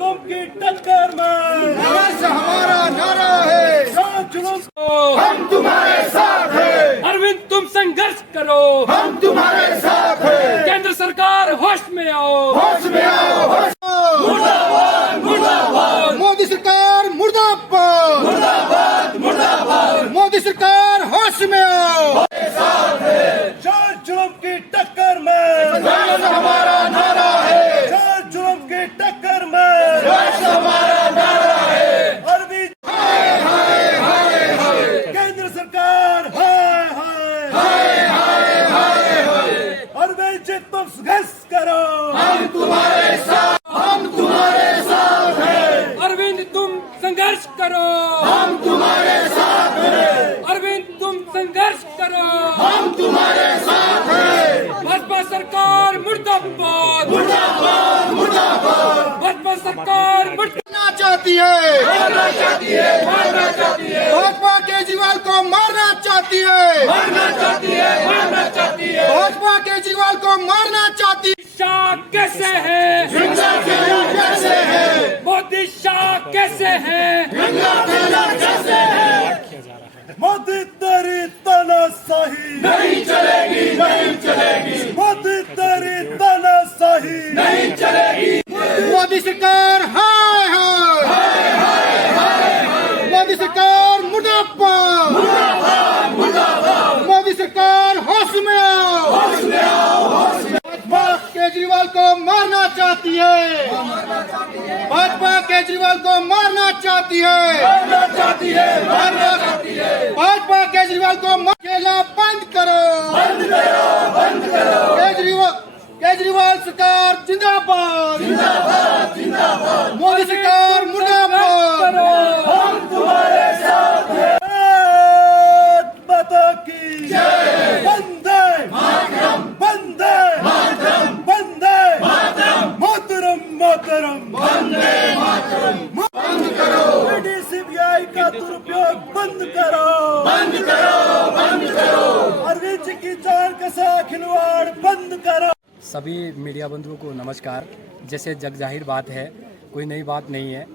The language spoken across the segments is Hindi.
जुल्म की टक्कर में संघर्ष हमारा नारा है, जो जुल्म हम तुम्हारे साथ हैं, अरविंद तुम संघर्ष करो, हम तुम्हारे साथ हैं। केंद्र सरकार होश में आओ, होश में आओ, होश में आओ। मुर्दाबाद मुर्दाबाद मोदी सरकार मुर्दाबाद, मुर्दाबाद मुर्दाबाद, मोदी सरकार होश में आओ। जो जुल्म की टक्कर में संघर्ष हमारा नारा है, जो जुल्म की टक्कर में संघर्ष हमारा नारा है। अरविंद केंद्र सरकार अरविंद जी तुम संघर्ष करो, हम तुम्हारे साथ, हम तुम्हारे साथ हैं, अरविंद तुम संघर्ष करो, हम तुम्हारे साथ हैं, अरविंद तुम संघर्ष करो, हम तुम्हारे साथ हैं। भाजपा सरकार मुर्दाबाद मुर्दाबाद, मुर्दाबाद। भाजपा सरकार मारना चाहती है, मारना चाहती है, मारना चाहती है, भाजपा केजरीवाल को मारना चाहती है, मारना चाहती है, मारना चाहती है। भाजपा केजरीवाल को मारना चाहती है। शाह कैसे है, कैसे है, मोदी शाह कैसे है, कैसे है, मोदी तेरी तानाशाही नहीं चलेगी, नहीं चलेगी, मोदी तेरी तानाशाही नहीं चलेगी। मोदी सरकार हाय हाय, मोदी सरकार मुर्दाबाद, मुर्दाबाद, मोदी सरकार होश में आओ, होश में आओ, होश में। भाजपा केजरीवाल को मारना चाहती है, भाजपा केजरीवाल को मारना चाहती है, मारना चाहती है, मारना चाहती है। भाजपा केजरीवाल को खेलना बंद करो, बंद करो, बंद करो। केजरीवाल सरकार जिंदाबाद, जिंदाबाद, जिंदाबाद। मोदी सरकार मुर्दाबाद, हम तुम्हारे साथ हैं। माता की जय, वंदे मातरम, वंदे मातरम, वंदे मातरम, मातरम मातरम, वंदे मातरम। बंद करो, सीबीआई का दुरुपयोग बंद करो, बंद करो, बंद करो। अरविंद जी की जान का सा खिलवाड़ बंद करो। सभी मीडिया बंधुओं को नमस्कार। जैसे जग जाहिर बात है, कोई नई बात नहीं है।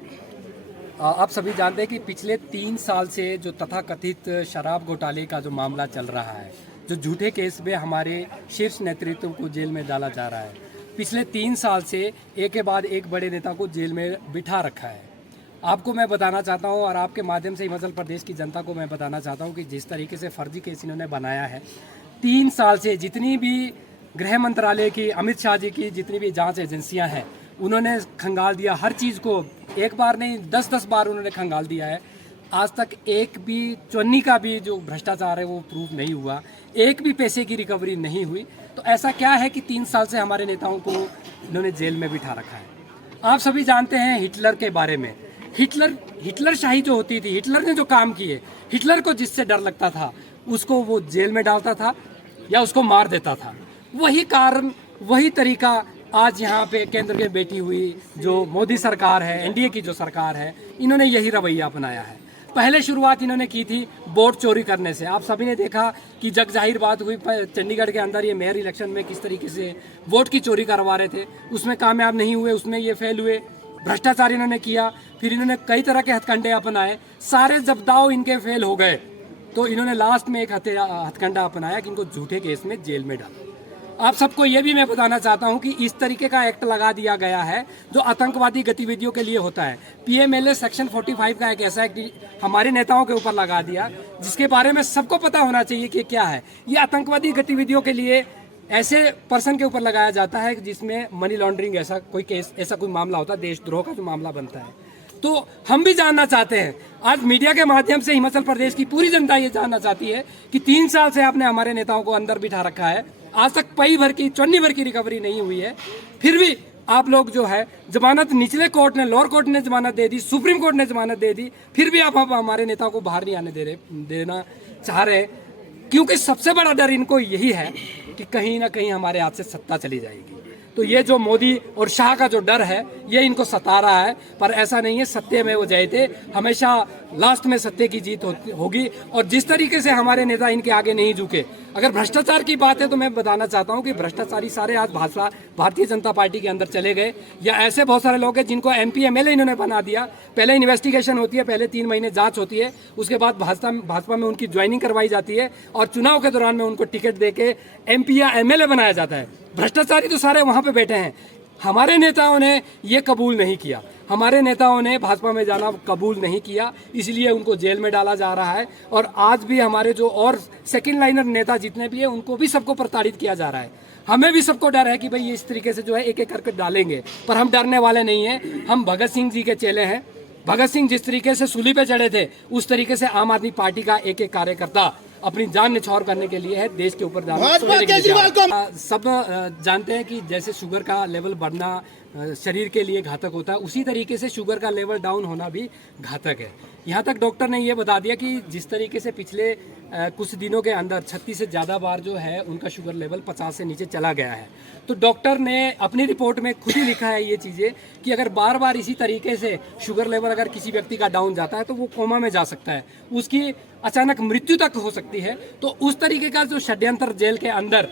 आप सभी जानते हैं कि पिछले 3 साल से जो तथाकथित शराब घोटाले का जो मामला चल रहा है, जो झूठे केस में हमारे शीर्ष नेतृत्व को जेल में डाला जा रहा है, पिछले 3 साल से एक के बाद एक बड़े नेता को जेल में बिठा रखा है। आपको मैं बताना चाहता हूं और आपके माध्यम से हिमाचल प्रदेश की जनता को मैं बताना चाहता हूं कि जिस तरीके से फर्जी केस इन्होंने बनाया है, 3 साल से जितनी भी गृह मंत्रालय की, अमित शाह जी की जितनी भी जांच एजेंसियां हैं, उन्होंने खंगाल दिया हर चीज़ को। एक बार नहीं, 10-10 बार उन्होंने खंगाल दिया है। आज तक एक भी चुन्नी का भी जो भ्रष्टाचार है वो प्रूफ नहीं हुआ, एक भी पैसे की रिकवरी नहीं हुई। तो ऐसा क्या है कि 3 साल से हमारे नेताओं को इन्होंने जेल में बिठा रखा है। आप सभी जानते हैं हिटलर के बारे में। हिटलर शाही जो होती थी, हिटलर ने जो काम किए, हिटलर को जिससे डर लगता था उसको वो जेल में डालता था या उसको मार देता था। वही कारण, वही तरीका आज यहाँ पे केंद्र में बैठी हुई जो मोदी सरकार है, एनडीए की जो सरकार है, इन्होंने यही रवैया अपनाया है। पहले शुरुआत इन्होंने की थी वोट चोरी करने से। आप सभी ने देखा कि जग जाहिर बात हुई चंडीगढ़ के अंदर ये मेयर इलेक्शन में किस तरीके से वोट की चोरी करवा रहे थे, उसमें कामयाब नहीं हुए, उसमें ये फेल हुए। भ्रष्टाचार इन्होंने किया, फिर इन्होंने कई तरह के हथकंडे अपनाए, सारे जब दाव इनके फेल हो गए तो इन्होंने लास्ट में एक हथकंडा अपनाया कि इनको झूठे केस में जेल में डाला। आप सबको ये भी मैं बताना चाहता हूं कि इस तरीके का एक्ट लगा दिया गया है जो आतंकवादी गतिविधियों के लिए होता है। पीएमएलए सेक्शन 45 का एक ऐसा एक्ट हमारे नेताओं के ऊपर लगा दिया, जिसके बारे में सबको पता होना चाहिए कि क्या है। ये आतंकवादी गतिविधियों के लिए ऐसे पर्सन के ऊपर लगाया जाता है जिसमें मनी लॉन्ड्रिंग ऐसा कोई केस, ऐसा कोई मामला होता है, देशद्रोह का जो मामला बनता है। तो हम भी जानना चाहते हैं, आज मीडिया के माध्यम से हिमाचल प्रदेश की पूरी जनता ये जानना चाहती है कि 3 साल से आपने हमारे नेताओं को अंदर बिठा रखा है, आज तक पई भर की, चुन्नी भर की रिकवरी नहीं हुई है, फिर भी आप लोग जो है जमानत, निचले कोर्ट ने, लोअर कोर्ट ने जमानत दे दी, सुप्रीम कोर्ट ने जमानत दे दी, फिर भी आप हमारे नेताओं को बाहर नहीं आने देना चाह रहे हैं। क्योंकि सबसे बड़ा डर इनको यही है कि कहीं ना कहीं हमारे हाथ से सत्ता चली जाएगी। तो ये जो मोदी और शाह का जो डर है ये इनको सता रहा है, पर ऐसा नहीं है। सत्य में वो जयते, हमेशा लास्ट में सत्य की जीत होगी। और जिस तरीके से हमारे नेता इनके आगे नहीं झुके, अगर भ्रष्टाचार की बात है तो मैं बताना चाहता हूं कि भ्रष्टाचारी सारे आज भाजपा भारतीय जनता पार्टी के अंदर चले गए, या ऐसे बहुत सारे लोग हैं जिनको MP MLA इन्होंने बना दिया। पहले इन्वेस्टिगेशन होती है, पहले 3 महीने जांच होती है, उसके बाद भाजपा में उनकी ज्वाइनिंग करवाई जाती है और चुनाव के दौरान में उनको टिकट देके MP या MLA बनाया जाता है। भ्रष्टाचारी तो सारे वहां पे बैठे हैं। हमारे नेताओं ने ये कबूल नहीं किया, हमारे नेताओं ने भाजपा में जाना कबूल नहीं किया, इसलिए उनको जेल में डाला जा रहा है। और आज भी हमारे जो और सेकंड लाइनर नेता जितने भी हैं उनको भी सबको प्रताड़ित किया जा रहा है। हमें भी सबको डर है कि भाई इस तरीके से जो है एक एक करके डालेंगे, पर हम डरने वाले नहीं हैं। हम भगत सिंह जी के चेले हैं। भगत सिंह जिस तरीके से सूली पे चढ़े थे, उस तरीके से आम आदमी पार्टी का एक एक कार्यकर्ता अपनी जान निछावर करने के लिए है, देश के ऊपर सब जानते हैं कि जैसे शुगर का लेवल बढ़ना शरीर के लिए घातक होता है, उसी तरीके से शुगर का लेवल डाउन होना भी घातक है। यहाँ तक डॉक्टर ने ये बता दिया कि जिस तरीके से पिछले कुछ दिनों के अंदर 36 से ज़्यादा बार जो है उनका शुगर लेवल 50 से नीचे चला गया है। तो डॉक्टर ने अपनी रिपोर्ट में खुद ही लिखा है ये चीज़ें कि अगर बार बार इसी तरीके से शुगर लेवल अगर किसी व्यक्ति का डाउन जाता है तो वो कोमा में जा सकता है, उसकी अचानक मृत्यु तक हो सकती है। तो उस तरीके का जो षड्यंत्र जेल के अंदर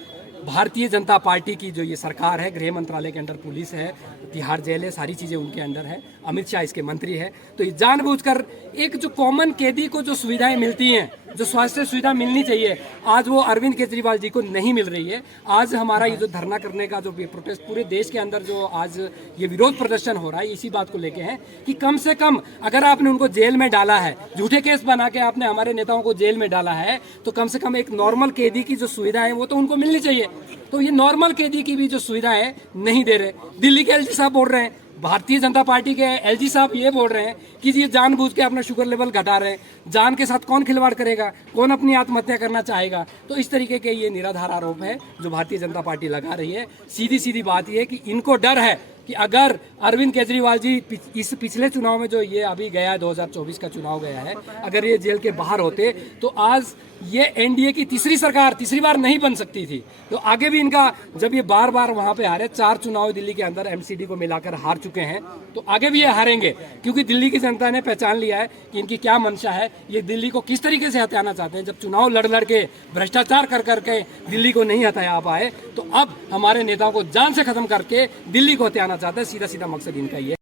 भारतीय जनता पार्टी की जो ये सरकार है, गृह मंत्रालय के अंडर पुलिस है, तिहाड़ जेल है, सारी चीज़ें उनके अंदर है, अमित शाह इसके मंत्री है, तो ये जानबूझकर एक जो कॉमन कैदी को जो सुविधाएं मिलती हैं, जो स्वास्थ्य सुविधा मिलनी चाहिए, आज वो अरविंद केजरीवाल जी को नहीं मिल रही है। आज हमारा ये जो धरना करने का जो प्रोटेस्ट पूरे देश के अंदर जो आज ये विरोध प्रदर्शन हो रहा है, इसी बात को लेके है कि कम से कम अगर आपने उनको जेल में डाला है, झूठे केस बना के आपने हमारे नेताओं को जेल में डाला है, तो कम से कम एक नॉर्मल कैदी की जो सुविधा है वो तो उनको मिलनी चाहिए। तो ये नॉर्मल कैदी की भी जो सुविधा है नहीं दे रहे। दिल्ली के LG साहब बोल रहे हैं, भारतीय जनता पार्टी के LG साहब ये बोल रहे हैं कि ये जानबूझ के अपना शुगर लेवल घटा रहे हैं। जान के साथ कौन खिलवाड़ करेगा, कौन अपनी आत्महत्या करना चाहेगा? तो इस तरीके के ये निराधार आरोप है जो भारतीय जनता पार्टी लगा रही है। सीधी सीधी बात ये है कि इनको डर है कि अगर अरविंद केजरीवाल जी इस पिछले चुनाव में जो ये अभी गया है, 2024 का चुनाव गया है, अगर ये जेल के बाहर होते तो आज ये NDA की तीसरी सरकार तीसरी बार नहीं बन सकती थी। तो आगे भी इनका, जब ये बार बार वहां पे हारे, 4 चुनाव दिल्ली के अंदर MCD को मिलाकर हार चुके हैं, तो आगे भी ये हारेंगे, क्योंकि दिल्ली की जनता ने पहचान लिया है कि इनकी क्या मंशा है, ये दिल्ली को किस तरीके से हथियाना चाहते हैं। जब चुनाव लड़ के भ्रष्टाचार कर करके दिल्ली को नहीं हथिया पाए, तो अब हमारे नेताओं को जान से खत्म करके दिल्ली को हथियाना चाहते हैं। सीधा सीधा मकसद इनका ये है।